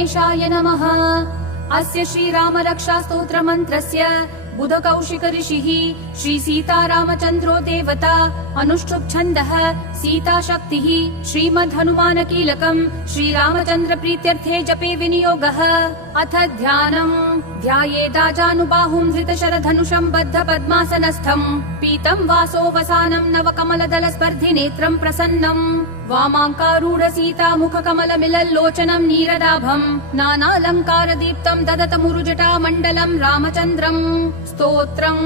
गणेशाय नमः। अस्य श्रीरामरक्षास्तोत्रमन्त्रस्य बुधकौशिक ऋषिः श्री सीतारामचन्द्रो देवता अनुष्ठुप् छन्दः सीता शक्तिः श्रीमद् हनुमान कीलकम् श्रीरामचन्द्र प्रीत्यर्थे जपे विनियोगः। अथ ध्यानम्। ध्यायेदाजानुबाहुम् धृतशरधनुषम् बद्ध पद्मासनस्थम् पीतम् वासोऽवसानम् नवकमलदल स्पर्धि नेत्रम् प्रसन्नम् वामाङ्कारूढ सीता मुखकमलमिलल्लोचनम् नीरदाभम् नानालङ्कार दीप्तम् ददतमुरुजटा मण्डलम् रामचन्द्रम्। स्तोत्रम्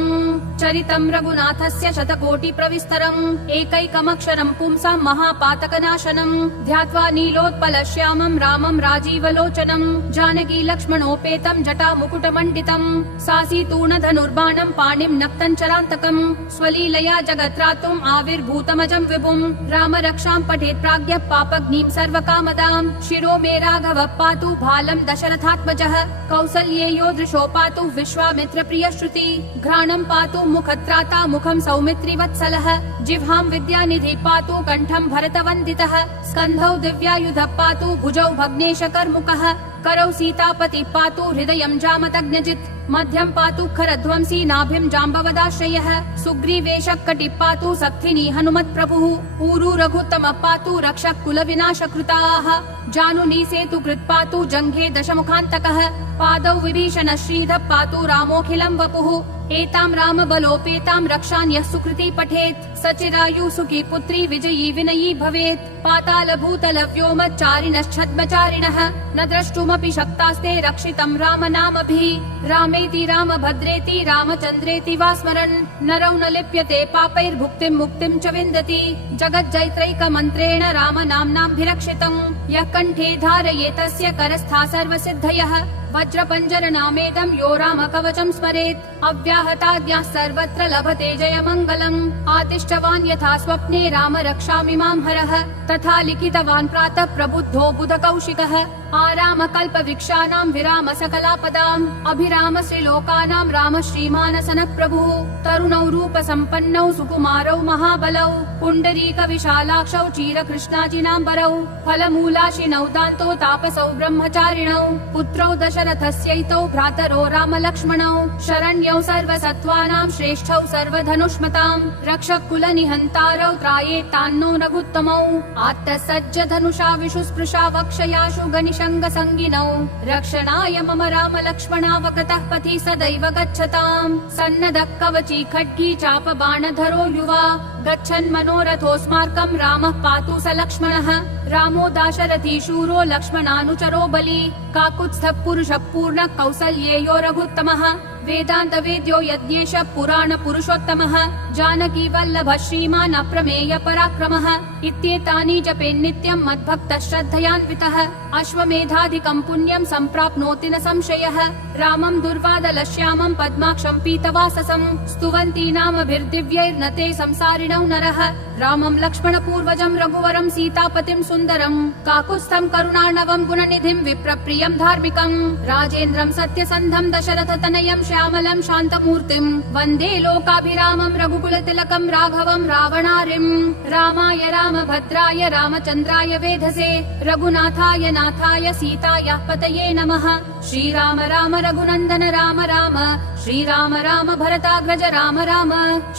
चरितम् रघुनाथस्य शतकोटि प्रविस्तरम् एकैकमक्षरम् पुंसाम् महापातकनाशनम् ध्यात्वा नीलोत्पल श्यामम् रामम् राजीवलोचनम् जानकी लक्ष्मणोपेतम् जटा मुकुटमण्डितम् सासीतूर्णधनुर्बाणम् पाणिम् नक्तञ्चरान्तकम् स्वलीलया जगत्रातुम् आविर्भूतमजम् विभुम् राम रक्षाम् पठेत् प्राज्ञः पापग्निम् सर्वकामदाम् शिरो मे राघवः पातु भालम् दशरथात्मजः कौसल्येयो दृशो पातु विश्वामित्र प्रिय श्रुति घ्राणम् पातु मुखत्राता मुखम् सौमित्रिवत्सलः जिह्वाम् विद्यानिधि पातु कण्ठम् भरतवन्दितः स्कन्धौ दिव्यायुधः पातु भुजौ भग्नेश कर्मुकः करौ सीतापति पातु हृदयम् जामदग्नजित् मध्यम् पातु खरध्वंसी नाभिम् जाम्बवदाश्रयः सुग्रीवेशः कटिः पातु सक्थिनी हनुमत्प्रभुः ऊरू रघुत्तमः पातु रक्षः कुलविनाशकृताः जानुनी सेतु कृत् पातु जङ्घे दशमुखान्तकः पादौ विभीषणः श्रीधः पातु रामोऽखिलम् वपुः एताम् रामबलोपेताम् रक्षान्यः सुकृती पठेत् सचिरायु सुखी पुत्री विजयी विनयी भवेत् पाताल भूतल व्योमचारिणश्छद्मचारिणः न द्रष्टुमपि शक्तास्ते रक्षितम् राम नामभिः रामेति रामभद्रेति रामचन्द्रेति वा स्मरन् नरौ न लिप्यते पापैर्भुक्तिम् मुक्तिम् च विन्दति जगज्जैत्रैकमन्त्रेण राम नाम्नाभिरक्षितम् यः कण्ठे धारयेत् तस्य करस्था सर्वसिद्धयः वज्रपञ्जर नामेदम् यो राम कवचम् स्मरेत् अव्याहताज्ञाः सर्वत्र लभते जयमङ्गलम् आतिष्ठवान् यथा स्वप्ने राम रक्षामि माम् हरः तथा लिखितवान् प्रातः प्रबुद्धो बुधकौशिकः आराम कल्पवृक्षाणाम् विराम सकलापदाम् अभिराम श्रीलोकानाम् राम श्रीमानसनः प्रभुः तरुणौ रूप सम्पन्नौ सुकुमारौ महाबलौ पुण्डरीक विशालाक्षौ चीरकृष्णाजिनाम्बरौ फलमूलाशिनौ दान्तो तापसौ ब्रह्मचारिणौ पुत्रौ दशरथस्यैतौ भ्रातरो राम लक्ष्मणौ शरण्यौ सर्वसत्त्वानाम् श्रेष्ठौ सर्वधनुष्मताम् रक्षः कुलनिहन्तारौ त्रायेत्तान्नो रघुत्तमौ आत्तः सज्ज धनुषा विशुस्पृशा वक्षयाशु गनिशङ्गसङ्गिनौ रक्षणाय मम राम लक्ष्मणावकृतः पथि सदैव गच्छताम् सन्नदः कवची खड्गी चाप बाणधरो युवा गच्छन् मनोरथोऽस्माकम् रामः पातु स लक्ष्मणः रामो दाशरथी शूरो लक्ष्मणानुचरो बली काकुत्स्थः पुरुषः पूर्णः कौसल्येयो रघुत्तमः वेदान्त वेद्यो यज्ञेश पुराण पुरुषोत्तमः जानकी वल्लभः श्रीमान् अप्रमेय पराक्रमः इत्येतानि जपेन्नित्यम् मद्भक्तः श्रद्धयान्वितः अश्वमेधाधिकम् पुण्यम् सम्प्राप्नोति न संशयः रामम् दुर्वादलश्यामम् पद्माक्षम् पीतवाससम् स्तुवन्ति नामभिर्दिव्यैर्न ते संसारिणौ नरः रामम् लक्ष्मणपूर्वजम् रघुवरम् सीतापतिम् सुन्दरम् काकुत्स्थम् करुणार्णवम् गुणनिधिम् विप्रप्रियम् धार्मिकम् राजेन्द्रम् सत्यसन्धम् दशरथतनयम् श्यामलम् शान्तमूर्तिम् वन्दे लोकाभिरामम् रघुकुलतिलकम् राघवम् रावणारिम् रामाय रामभद्राय रामचन्द्राय वेधसे रघुनाथाय नाथाय सीतायाः पतये नमः श्रीराम राम रघुनन्दन राम राम श्रीराम राम भरताग्रज राम राम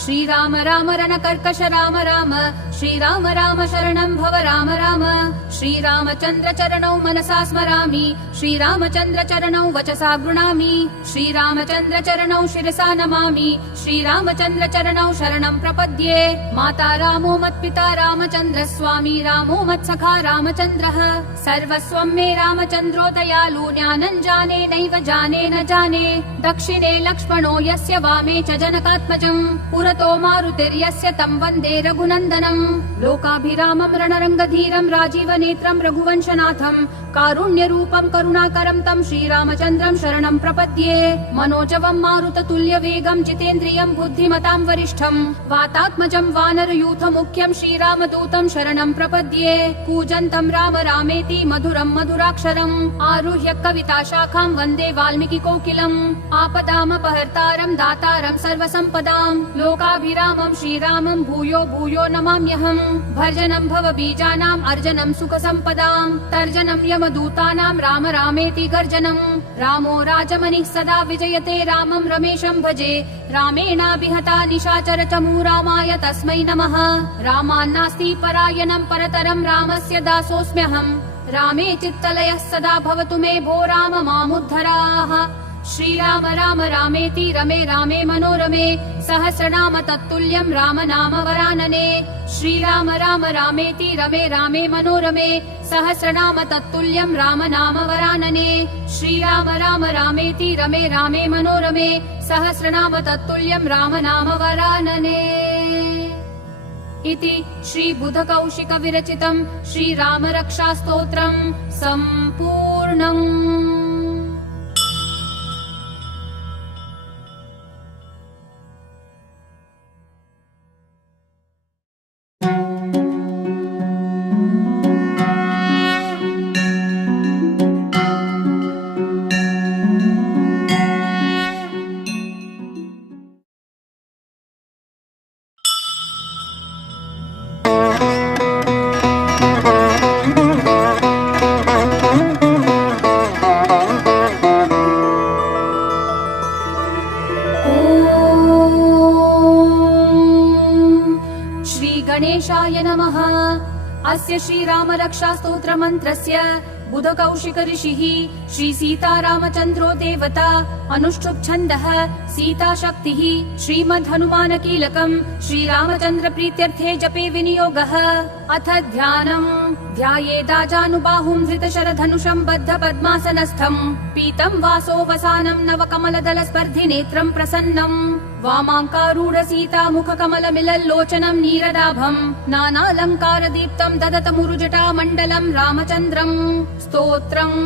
श्रीराम राम रणकर्कश राम राम श्रीराम राम शरणं भव राम राम श्रीरामचन्द्र चरणौ मनसा स्मरामि श्रीरामचन्द्र चरणौ वचसा गृह्णामि श्रीरामचन्द्र चरणौ शिरसा नमामि श्रीरामचन्द्र चरणौ शरणं प्रपद्ये माता रामो मत्पिता रामचन्द्र स्वामी रामो मत्सखा रामचन्द्रः सर्वस्वं मे रामचन्द्रो दयालु ज्ञानं जाने नैव जाने न जाने दक्षिणे लक्ष्मणो यस्य वामे च जनकात्मजम् पुरतो मारुतिर्यस्य तं वन्दे रघुनन्दनम् लोकाभिरामं रणरङ्गधीरं राजीवनेत्रं रघुवंशनाथं कारुण्यरूपं करुणाकरं तं श्रीरामचन्द्रं शरणं प्रपद्ये मनोजवं मारुततुल्यवेगं जितेन्द्रियं बुद्धिमतां वरिष्ठं वातात्मजं वानरयूथमुख्यं श्रीरामदूतं शरणं प्रपद्ये कूजन्तं राम रामेति मधुरं मधुराक्षरम् आरुह्य कविताशाखां वन्दे वाल्मीकिकोकिलम् आपदामप तापहर्तारं दातारं सर्वसम्पदाम् लोकाभिरामं श्रीरामं भूयो भूयो नमाम्यहम् भर्जनं भवबीजानाम् अर्जनं सुखसम्पदाम् तर्जनं यमदूतानां राम रामेति गर्जनम् रामो राजमनिः सदा विजयते रामं रमेशं भजे रामेणाभिहता निशाचर चमू रामाय तस्मै नमः रामान्नास्ति परायणं परतरं रामस्य दासोऽस्म्यहम् रामे चित्तलयः सदा भवतु मे भो राम मामुद्धराः श्रीराम राम रामेति रमे रामे मनोरमे सहस्रनाम तत्तुल्यं राम नाम वरानने श्रीराम राम रामेति रमे रामे मनोरमे सहस्रनाम तत्तुल्यं राम नाम वरानने श्रीराम राम रामेति रमे रामे मनोरमे सहस्रनाम तत्तुल्यं राम नाम वरानने इति श्रीबुधकौशिक विरचितं श्रीराम रक्षास्तोत्रं सम्पूर्णम्। गणेशाय नमः। अस्य श्रीराम रक्षा स्तोत्र मंत्रस्य बुधकौशिक ऋषिः श्री सीतारामचन्द्रो देवता अनुष्ठुप् छन्दः सीता शक्तिः श्रीमद् हनुमान कीलकम् श्रीरामचन्द्र प्रीत्यर्थे जपे विनियोगः। अथ ध्यानम् ध्यायेदाजानुबाहुं धृतशरधनुषं बद्ध पद्मासनस्थम् पीतं वासो वसानं नवकमलदल स्पर्धि नेत्रं प्रसन्नम् वामाङ्कारूढ सीता मुख कमल मिलल्लोचनं नीरदाभम् नानालङ्कार दीप्तं ददतमुरुजटा मण्डलं रामचन्द्रम् स्तोत्रम्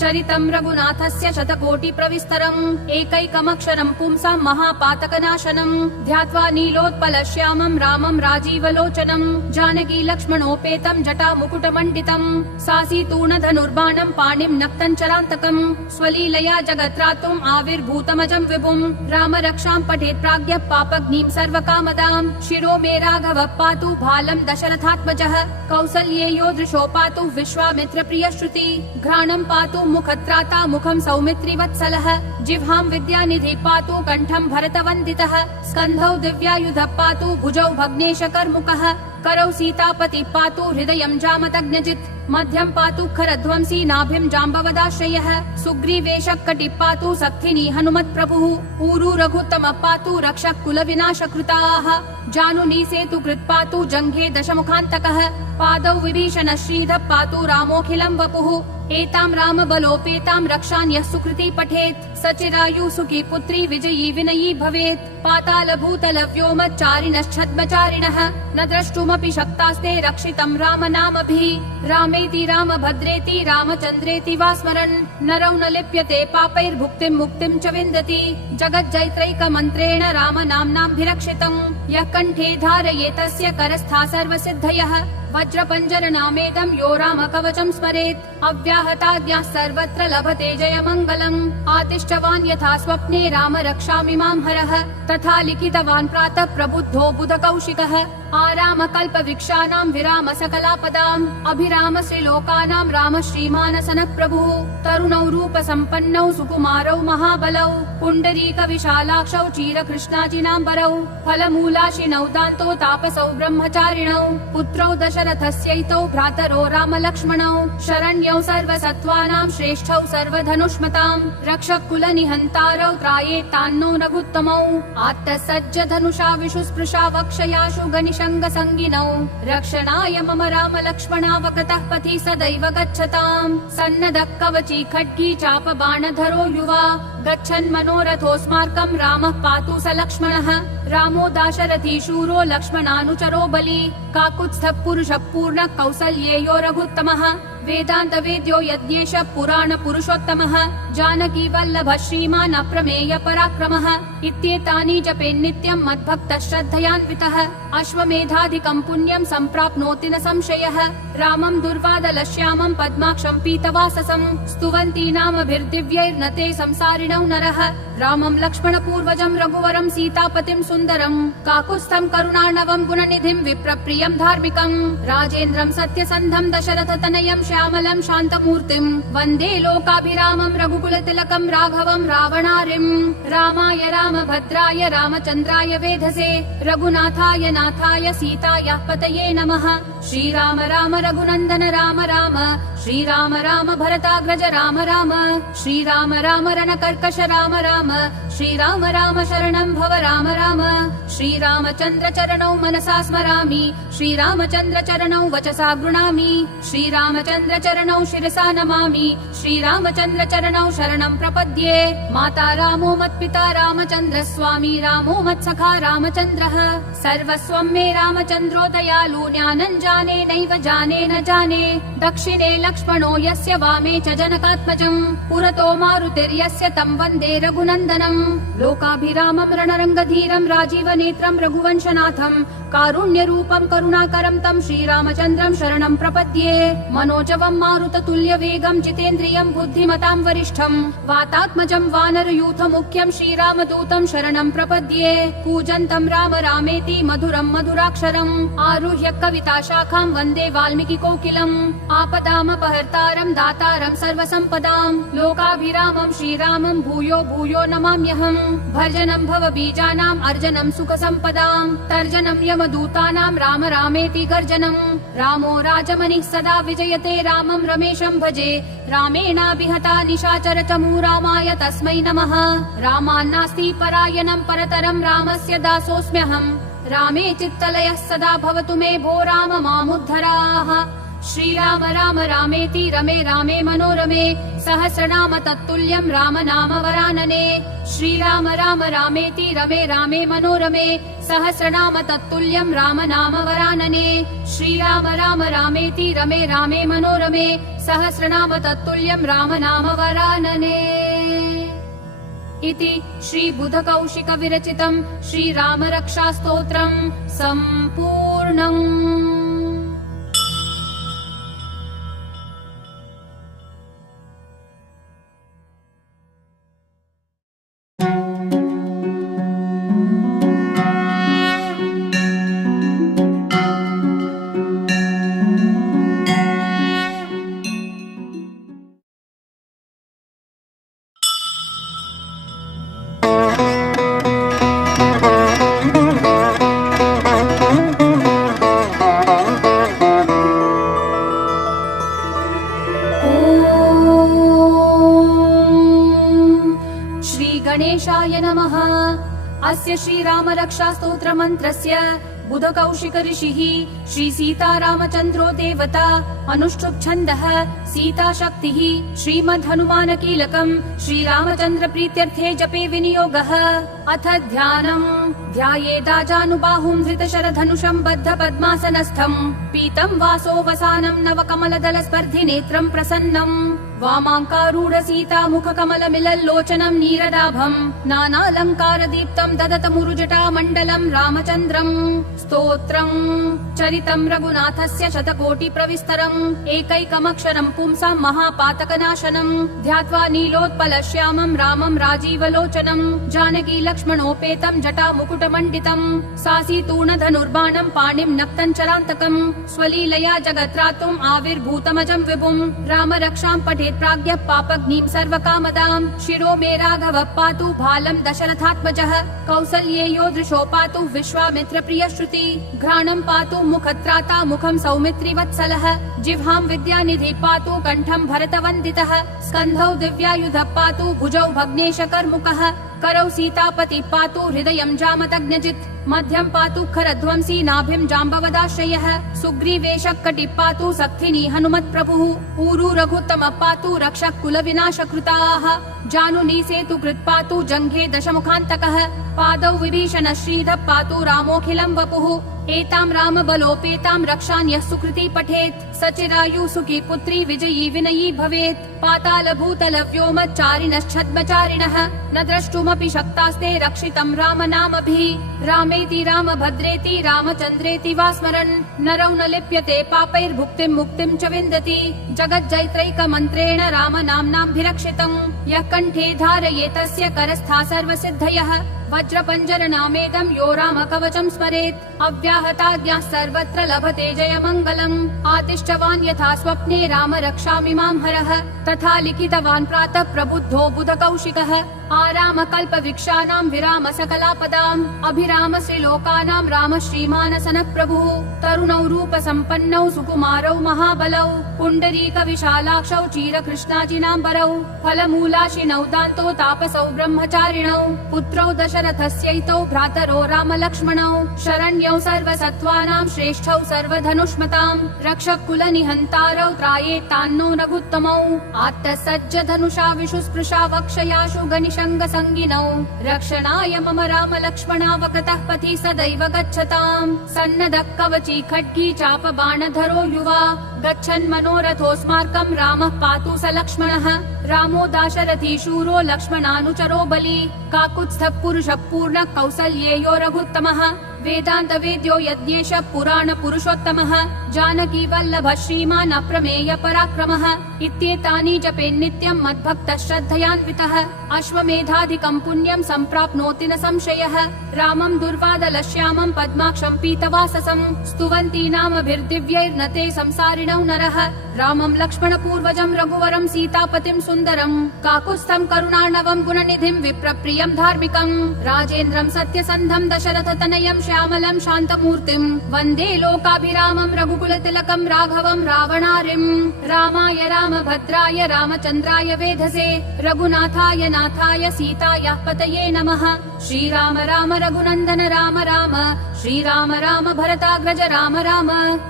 चरितं रघुनाथस्य शतकोटि प्रविस्तरम् एकैकमक्षरं पुंसां महापातकनाशनम् ध्यात्वा नीलोत्पल श्यामं रामं राजीवलोचनं जानकी लक्ष्मणोपेतं जटा मुकुटमण्डितम् सासीतूर्ण धनुर्बाणं पाणिं नक्तञ्चरान्तकम् स्वलीलया जगत्रातुम् आविर्भूतमजं विभुम् राम रक्षां पठेत् प्राज्ञः पापग्निं सर्वकामदाम् शिरो मे राघवः पातु भालं दशरथात्मजः कौसल्येयो दृशो पातु विश्वामित्र प्रिय श्रुति घ्राणं पातु मुखत्राता मुखं सौमित्री वत्सलः जिह्वां विद्यानिधि पातु कण्ठं भरतवन्दितः स्कन्धौ दिव्यायुधः पातु भुजौ भग्नेश कर्मुकः करौ सीतापति पातु हृदयं जामदग्नजित् मध्यं पातु खरध्वंसी नाभिं जाम्बवदाश्रयः सुग्रीवेश कटि पातु सक्थिनी हनुमत् प्रभुः ऊरु रघुत्तम पातु रक्षः कुल विनाश कृताः जानुनी सेतु कृत् पातु जङ्घे दशमुखान्तकः पादौ विभीषण श्रीधः पातु रामोऽखिलं वपुः एतां राम बलोपेतां रक्षान्यः सुकृती पठेत् सचिरायु सुखी पुत्री विजयी विनयी भवेत् पाताल भूतल व्योमचारिणश्छद्मचारिणः न द्रष्टुमपि शक्तास्ते रक्षितं राम नामभिः रामेति राम भद्रेति रामचन्द्रेति वा स्मरन् नरौ न लिप्यते पापैर्भुक्तिं मुक्तिं च विन्दति जगज्जैत्रैक मन्त्रेण राम नाम्नाभिरक्षितम् यः कण्ठे धारये तस्य करस्था सर्वसिद्धयः वज्रपञ्जर नामेदं यो राम कवचं स्मरेत् अव्याहताज्ञाः सर्वत्र लभते जयमङ्गलम् आतिष्ठवान् यथा स्वप्ने राम रक्षामि मां हरः तथा लिखितवान् प्रातः प्रबुद्धो बुधकौशिकः आराम कल्पवृक्षाणां विराम सकलापदाम् अभिराम श्रीलोकानां राम श्रीमानसनः प्रभुः तरुणौ रूप सम्पन्नौ सुकुमारौ महाबलौ पुण्डरीक विशालाक्षौ चीरकृष्णाजिनाम्बरौ फलमूलाशिनौ दान्तो तापसौ ब्रह्मचारिणौ पुत्रौ दशरथस्यैतौ भ्रातरो राम लक्ष्मणौ शरण्यौ सर्वसत्त्वानां श्रेष्ठौ सर्वधनुष्मताम् रक्षः कुल निहन्तारौ त्रायेत्तान्नो रघुत्तमौ आत्तः सज्ज धनुषा विशुस्पृशा वक्षयाशु गनिशङ्ग संगिनौ रक्षणाय मम राम लक्ष्मणावगतः पथि सदैव गच्छताम् सन्नदः कवची खड्गी चाप बाणधरो युवा गच्छन् मनोरथोऽस्माकं रामः पातु स लक्ष्मणः रामो दाशरथी शूरो लक्ष्मणानुचरो बली काकुत्स्थः पुरुषः पूर्णः कौसल्येयो रघुत्तमः वेदांत वेद्यो यज्ञेश पुराण पुरुषोत्तमः जानकी वल्लभ श्रीमान् अप्रमेय पराक्रमः इत्येतानि जपेन् नित्यं मद्भक्तः श्रद्धयान्वितः अश्वमेधाधिकं पुण्यं सम्प्राप्नोति न संशयः रामं दुर्वादलश्यामं पद्माक्षं पीतवाससं स्तुवन्ति नामभिर्दिव्यैर्न ते संसारिणौ नरः रामं लक्ष्मणपूर्वजं रघुवरं सीतापतिं सुन्दरं काकुत्स्थं करुणार्णवं गुणनिधिं विप्रप्रियं धार्मिकं राजेन्द्रं सत्यसन्धं दशरथतनयं श्यामलं शान्तमूर्तिं वन्दे लोकाभिरामं रघुकुलतिलकं राघवं रावणारिं रामाय रामभद्राय रामचन्द्राय वेधसे रघुनाथाय नाथाय सीतायाः पतये नमः श्रीराम राम रघुनन्दन राम राम श्रीराम राम भरताग्रज राम राम श्रीराम राम रणकर्कश राम राम श्रीराम राम शरणं भव राम राम श्रीरामचन्द्र चरणौ मनसा स्मरामि श्रीरामचन्द्र चरणौ वचसा गृह्णामि श्रीरामचन्द्र चरणौ शिरसा नमामि श्रीरामचन्द्र चरणौ शरणं प्रपद्ये माता रामो मत्पिता रामचन्द्र स्वामी रामो मत्सखा रामचन्द्रः सर्वस्वं मे रामचन्द्रो दयालु ज्ञानं जाने नैव जाने न जाने दक्षिणे लक्ष्मणो यस्य वामे च जनकात्मजं पुरतो मारुतिर्यस्य तं वन्दे रघुनन्दनं लोकाभिरामं रणरङ्गधीरं राजीवनेत्रं रघुवंशनाथं कारुण्यरूपं करुणाकरं तं श्रीरामचन्द्रं शरणं प्रपद्ये मनोजवं मारुततुल्यवेगं जितेन्द्रियं बुद्धिमतां वरिष्ठं वातात्मजं वानरयूथमुख्यं श्रीरामदूतं शरणं प्रपद्ये कूजन्तं राम रामेति मधुरं मधुराक्षरम् आरुह्य कविताशाखां वन्दे वाल्मीकिकोकिलम् आपदामपहर्तारं दातारं सर्वसम्पदां लोकाभिरामं श्रीरामं भूयो भूयो नमाम्यहम् भर्जनं भवबीजानाम् अर्जनं सुखसम्पदां तर्जनं यमदूतानां राम रामेति गर्जनं रामो राजमनिः सदा विजयते रामं रमेशं भजे रामेणाभिहता निशाचर चमू रामाय तस्मै नमः रामान्नास्ति परायणं परतरं रामस्य दासोऽस्म्यहम् रामे चित्तलयः सदा भवतु मे भो राम मामुद्धराः श्रीराम राम रामेति रमे रामे मनोरमे सहस्रनाम तत्तुल्यं राम नाम वरानने श्रीराम राम रामेति रमे रामे मनोरमे सहस्रनाम तत्तुल्यं राम नाम वरानने श्रीराम राम रामेति रमे रामे मनोरमे सहस्रनाम तत्तुल्यं राम नाम वरानने इति श्रीबुधकौशिक विरचितं श्रीराम रक्षास्तोत्रं सम्पूर्णम्। गणेशाय नमः। अस्य श्रीराम रक्षा स्तोत्र मंत्रस्य बुधकौशिक ऋषिः श्री सीतारामचन्द्रो देवता अनुष्ठुप् छन्दः सीता शक्तिः श्रीमद् हनुमान कीलकम् श्रीरामचन्द्र प्रीत्यर्थे जपे विनियोगः। अथ ध्यानम् ध्यायेदाजानुबाहुं धृतशरधनुषं बद्ध पद्मासनस्थम् पीतं वासो वसानं नवकमलदल स्पर्धि नेत्रं प्रसन्नम् वामाङ्कारूढ सीता मुख कमल मिलल्लोचनं नीरदाभम् नानालङ्कार दीप्तं ददतमुरुजटा मण्डलं रामचन्द्रम् स्तोत्रम् चरितं रघुनाथस्य शतकोटि प्रविस्तरम् एकैकमक्षरं पुंसां महापातकनाशनम् ध्यात्वा नीलोत्पल श्यामं रामं राजीवलोचनं जानकी लक्ष्मणोपेतं जटा मुकुटमण्डितम् सासीतूर्ण धनुर्बाणं पाणिं नक्तं चरान्तकम् स्वलीलया जगत्रातुम् आविर्भूतमजं विभुम् राम रक्षां पठेत् प्राज्ञः पापग्निं सर्वकामदां शिरो मे राघवः पातु भालं दशरथात्मजः कौसल्येयो दृशो पातु विश्वामित्र प्रिय श्रुति घ्राणं पातु मुखत्राता मुखं सौमित्रिवत्सलः जिह्वां विद्यानिधि पातु कण्ठं भरतवन्दितः स्कन्धौ दिव्यायुधः पातु भुजौ भग्नेश कर्मुकः करौ सीतापति पातु हृदयं जामदग्नजित् मध्यं पातु खरध्वंसी नाभिं जाम्बवदाश्रयः सुग्रीवेशः कटिः पातु सक्थिनी हनुमत् प्रभुः ऊरु रघुत्तमः पातु रक्षः कुल विनाशकृताः जानुनी सेतु कृत् पातु जङ्घे दशमुखान्तकः पादौ विभीषण श्रीधः पातु रामोऽखिलं वपुः एतां रामबलोपेतां रक्षान्यः सुकृती पठेत् स चिरायु सुखी पुत्री विजयी विनयी भवेत्। पाताल भूतल व्योमचारिणश्छद्मचारिणः न द्रष्टुमपि शक्तास्ते रक्षितं राम नामभिः। रामेति रामभद्रेति रामचन्द्रेति वा स्मरन् नरौ न लिप्यते पापैर्भुक्तिं मुक्तिं च विन्दति। जगज्जैत्रैकमन्त्रेण राम नाम्नाभिरक्षितम् यः कण्ठे धारयेतस्य करस्था सर्वसिद्धयः। वज्रपञ्जर नामेदं यो राम कवचं स्मरेत् अव्याहताज्ञाः सर्वत्र लभते जयमङ्गलम्। आतिष्ठवान् यथा स्वप्ने राम रक्षामि मां हरः तथा लिखितवान् प्रातः प्रबुद्धो बुधकौशिकः। आराम कल्पवृक्षाणां विराम सकलापदाम् अभिराम श्रीलोकानां राम श्रीमानसनः प्रभुः। तरुणौ रूपसम्पन्नौ सुकुमारौ महाबलौ पुण्डरीक विशालाक्षौ चीरकृष्णाजिनाम्बरौ फलमूलाशिनौ दान्तो तापसौ ब्रह्मचारिणौ पुत्रौ दशरथस्यैतौ भ्रातरो रामलक्ष्मणौ शरण्यौ सर्वसत्त्वानां श्रेष्ठौ सर्वधनुष्मताम् रक्षः कुलनिहन्तारौ त्रायेत्तान्नो रघुत्तमौ आत्तसज्ज धनुषा विशुस्पृशा वक्षयाशु गनिशङ्गसङ्गिनौ रक्षणाय मम राम लक्ष्मणावगतः पथि सदैव गच्छताम्। सन्नदः कवची खड्गी चाप बाणधरो युवा गच्छन् मनोरथोऽस्माकं रामः पातु स लक्ष्मणः। रामो दाशरथी शूरो लक्ष्मणानुचरो बली काकुत्स्थः पुरुषः पूर्णः कौसल्येयो रघुत्तमः। वेदान्त वेद्यो यज्ञेश पुराण पुरुषोत्तमः जानकी वल्लभ श्रीमान् अप्रमेय पराक्रमः। इत्येतानि जपेन्नित्यं मद्भक्तः श्रद्धयान्वितः अश्वमेधाधिकं पुण्यं सम्प्राप्नोति न संशयः। रामं दुर्वादलश्यामं पद्माक्षं पीतवाससं स्तुवन्ति नामभिर्दिव्यैर्न ते संसारिणौ नरः। रामं लक्ष्मणपूर्वजं रघुवरं सीतापतिं सुन्दरं काकुत्स्थं करुणार्णवं गुणनिधिं विप्रप्रियं धार्मिकं राजेन्द्रं सत्यसन्धं दशरथतनयं श्यामलं शान्तमूर्तिं वन्दे लोकाभिरामं रघुकुलतिलकं राघवं रावणारिम्। रामाय रामभद्राय रामचन्द्राय वेधसे रघुनाथाय नाथाय सीतायाः पतये नमः। श्रीराम राम रघुनन्दन राम राम श्रीराम राम भरताग्रज राम राम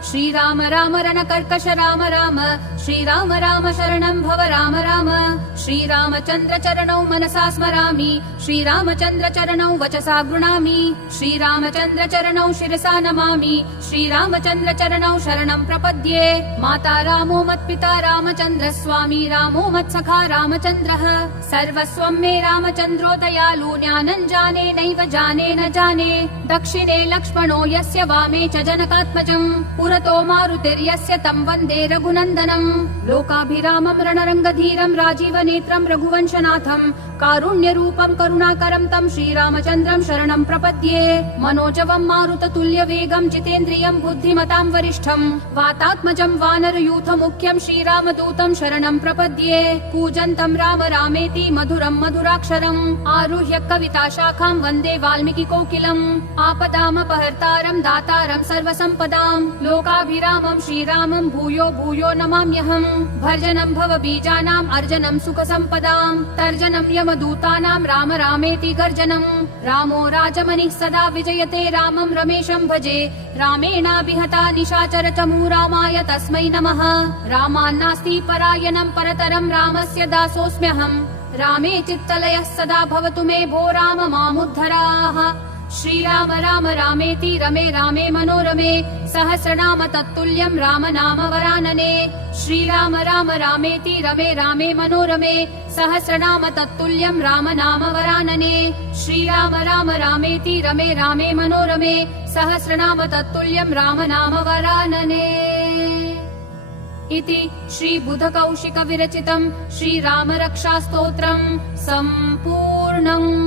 श्रीराम राम रणकर्कश राम राम श्रीराम राम शरणं भव राम राम। श्रीरामचन्द्र चरणौ मनसा स्मरामि श्रीरामचन्द्र चरणौ वचसा गृह्णामि श्रीरामचन्द्र चरणौ शिरसा नमामि श्रीरामचन्द्र चरणौ शरणं प्रपद्ये। माता रामो मत्पिता रामचन्द्र स्वामी रामो मत्सखा रामचन्द्रः सर्वस्वं मे रामचन्द्रो दयालु ज्ञानं जाने नैव जाने न जाने। दक्षिणे लक्ष्मणो यस्य वामे च जनकात्मजं पुरतो मारुतिर्यस्य तं वन्दे रघुनन्दनम्। लोकाभिरामं रणरङ्गधीरं राजीवनेत्रं रघुवंशनाथं कारुण्यरूपं करुणाकरं तं श्रीरामचन्द्रं शरणं प्रपद्ये। मनोजवं मारुततुल्यवेगं जितेन्द्रियं बुद्धिमतां वरिष्ठं वातात्मजं वानरयूथमुख्यं श्रीरामदूतं शरणं प्रपद्ये। कूजन्तं राम रामेति मधुरं मधुराक्षरम् आरुह्य कविताशाखां वन्दे वाल्मीकिकोकिलम्। आपदामपहर्तारं दातारं सर्वसम्पदां लोकाभिरामं श्रीरामं भूयो भूयो नमाम्यहम्। भर्जनं भवबीजानाम् अर्जनं सुखसम्पदां तर्जनं यमदूतानां राम रामेति गर्जनं। रामो राजमनिः सदा विजयते रामं रमेशं भजे रामेणाभिहता निशाचर चमू रामाय तस्मै नमः। रामान्नास्ति परायणं परतरं रामस्य दासोऽस्म्यहम् रामे चित्तलयः सदा भवतु मे भो राम मामुद्धराः। श्रीराम राम रामेति रमे रामे मनोरमे सहस्रनाम तत्तुल्यं राम नाम वरानने। श्रीराम राम रामेति रमे रामे मनोरमे सहस्रनाम तत्तुल्यं राम नाम वरानने। श्रीराम राम रामेति रमे रामे मनोरमे सहस्रनाम तत्तुल्यं राम नाम वरानने। इति श्रीबुधकौशिक विरचितं श्रीरामरक्षास्तोत्रं सम्पूर्णम्।